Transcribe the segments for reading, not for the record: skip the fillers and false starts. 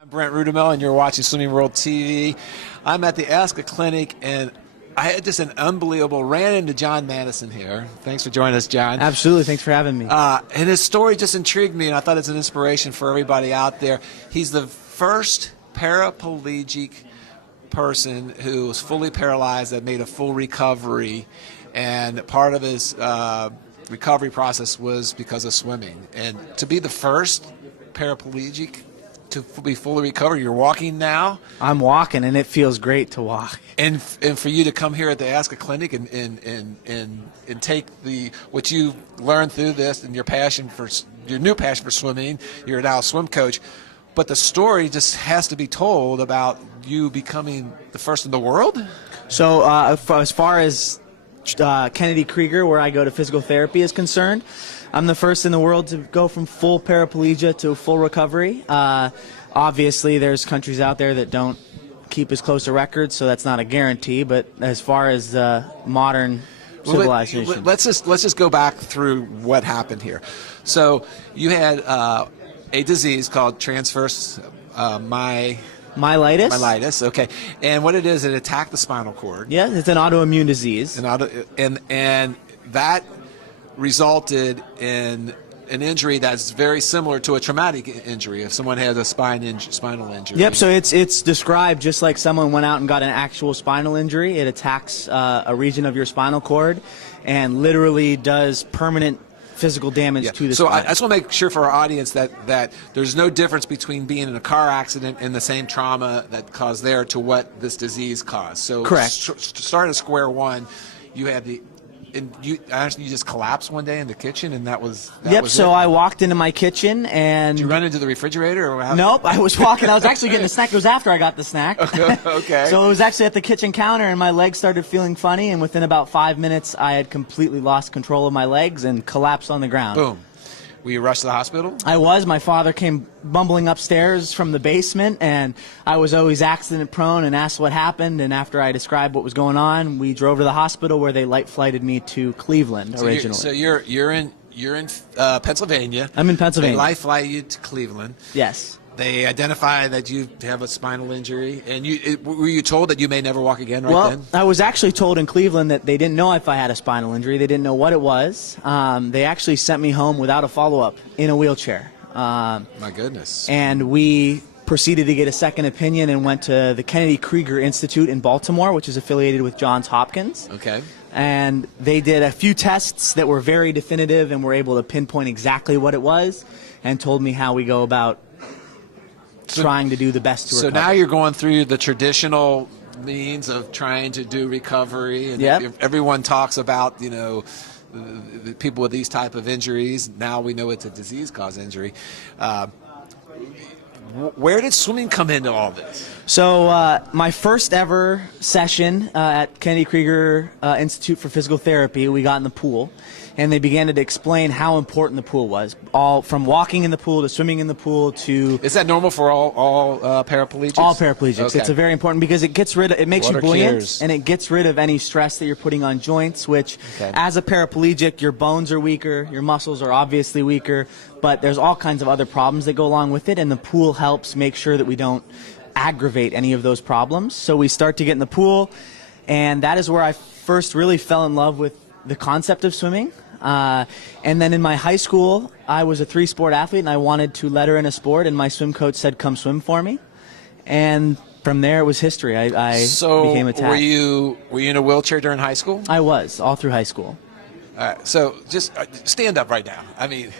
I'm Brent Rutemiller, and you're watching Swimming World TV. I'm at the ASCA clinic, and I had just an unbelievable, ran into John Manison here. Thanks for joining us, John. Absolutely, thanks for having me. And his story just intrigued me, and I thought it's an inspiration for everybody out there. He's the first paraplegic person who was fully paralyzed that made a full recovery, and part of his recovery process was because of swimming. And to be the first paraplegic to be fully recovered, you're walking now. I'm walking, and it feels great to walk. And for you to come here at the ASCA clinic and take what you learned through this and your new passion for swimming. You're now a swim coach, but the story just has to be told about you becoming the first in the world. So as far as Kennedy Krieger, where I go to physical therapy, is concerned, I'm the first in the world to go from full paraplegia to full recovery. Obviously, there's countries out there that don't keep as close a record, so that's not a guarantee. But as far as modern civilization, let's just go back through what happened here. So you had a disease called transverse myelitis. Okay, and what it is, it attacked the spinal cord. Yeah, it's an autoimmune disease. And that resulted in an injury that's very similar to a traumatic injury if someone has a spinal injury. Yep, so it's described just like someone went out and got an actual spinal injury. It attacks a region of your spinal cord and literally does permanent physical damage to the spine. I just want to make sure for our audience that there's no difference between being in a car accident and the same trauma that caused there to what this disease caused. So correct. Starting at square one, you had you just collapsed one day in the kitchen, and that was so I walked into my kitchen, and did you run into the refrigerator, or how? Nope, I was walking. I was actually getting a snack. It was after I got the snack. Okay. So it was actually at the kitchen counter, and my legs started feeling funny, and within about 5 minutes, I had completely lost control of my legs and collapsed on the ground. Boom. Were you rushed to the hospital? I was. My father came bumbling upstairs from the basement, and I was always accident prone and asked what happened. And after I described what was going on, we drove to the hospital, where they light flighted me to Cleveland originally. So you're in Pennsylvania. I'm in Pennsylvania. They light fly you to Cleveland. Yes. They identify that you have a spinal injury, and were you told that you may never walk again then? Well, I was actually told in Cleveland that they didn't know if I had a spinal injury. They didn't know what it was. They actually sent me home without a follow-up in a wheelchair. My goodness. And we proceeded to get a second opinion and went to the Kennedy Krieger Institute in Baltimore, which is affiliated with Johns Hopkins. Okay. And they did a few tests that were very definitive and were able to pinpoint exactly what it was and told me how we go about trying to do the best to recover. So now you're going through the traditional means of trying to do recovery, and everyone talks about, the people with these type of injuries. Now we know it's a disease-caused injury. Where did swimming come into all this? So my first ever session at Kennedy Krieger Institute for Physical Therapy, we got in the pool, and they began to explain how important the pool was, all from walking in the pool to swimming in the pool to... Is that normal for all paraplegics? All paraplegics. Okay. It's a very important, because it makes you buoyant, and it gets rid of any stress that you're putting on joints, which as a paraplegic, your bones are weaker, your muscles are obviously weaker, but there's all kinds of other problems that go along with it, and the pool helps make sure that we don't aggravate any of those problems. So we start to get in the pool, and that is where I first really fell in love with the concept of swimming. And then in my high school, I was a 3-sport athlete, and I wanted to letter in a sport, and my swim coach said, "Come swim for me." And from there, it was history. I became attached. Were you in a wheelchair during high school? I was, all through high school. All right, so just stand up right now. I mean,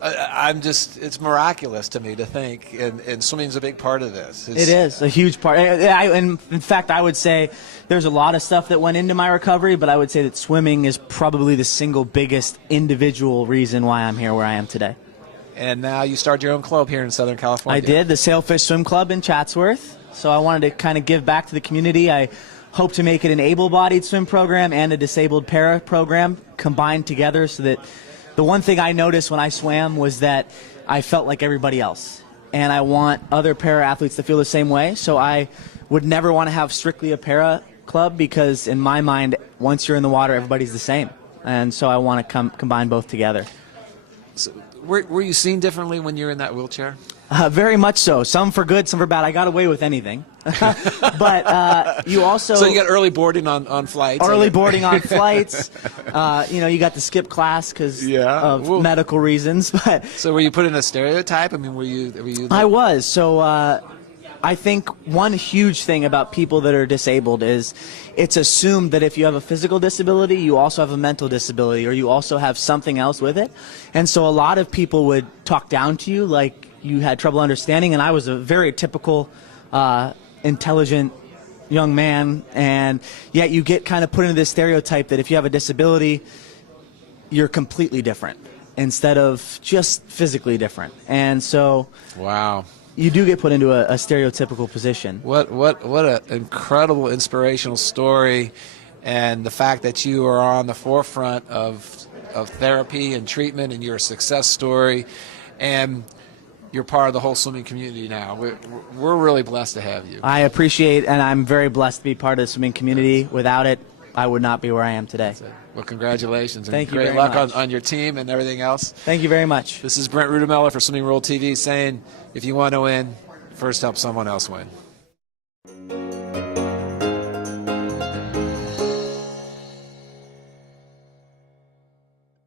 it's miraculous to me to think, and swimming's a big part of this. It is a huge part. And in fact, I would say there's a lot of stuff that went into my recovery, but I would say that swimming is probably the single biggest individual reason why I'm here where I am today. And now you started your own club here in Southern California. I did, the Sailfish Swim Club in Chatsworth. So I wanted to kind of give back to the community. I hope to make it an able-bodied swim program and a disabled para program combined together, so that the one thing I noticed when I swam was that I felt like everybody else. And I want other para athletes to feel the same way. So I would never want to have strictly a para club, because in my mind, once you're in the water, everybody's the same. And so I want to combine both together. So were you seen differently when you were in that wheelchair? Very much so. Some for good, some for bad. I got away with anything. But you also... So you got early boarding on flights? Early boarding on flights. You know, you got to skip class because of medical reasons. But so were you put in a stereotype? I mean, were you I was. So I think one huge thing about people that are disabled is it's assumed that if you have a physical disability, you also have a mental disability, or you also have something else with it. And so a lot of people would talk down to you like you had trouble understanding, and I was a very typical intelligent young man, and yet you get kind of put into this stereotype that if you have a disability, you're completely different instead of just physically different. And so wow, you do get put into a stereotypical position. What an incredible inspirational story, and the fact that you are on the forefront of therapy and treatment, and you're a success story, and you're part of the whole swimming community now. We're really blessed to have you. I appreciate, and I'm very blessed to be part of the swimming community. Without it, I would not be where I am today. Well, congratulations. And thank you great very luck much. on your team and everything else. Thank you very much. This is Brent Rutemiller for Swimming World TV saying, if you want to win, first help someone else win.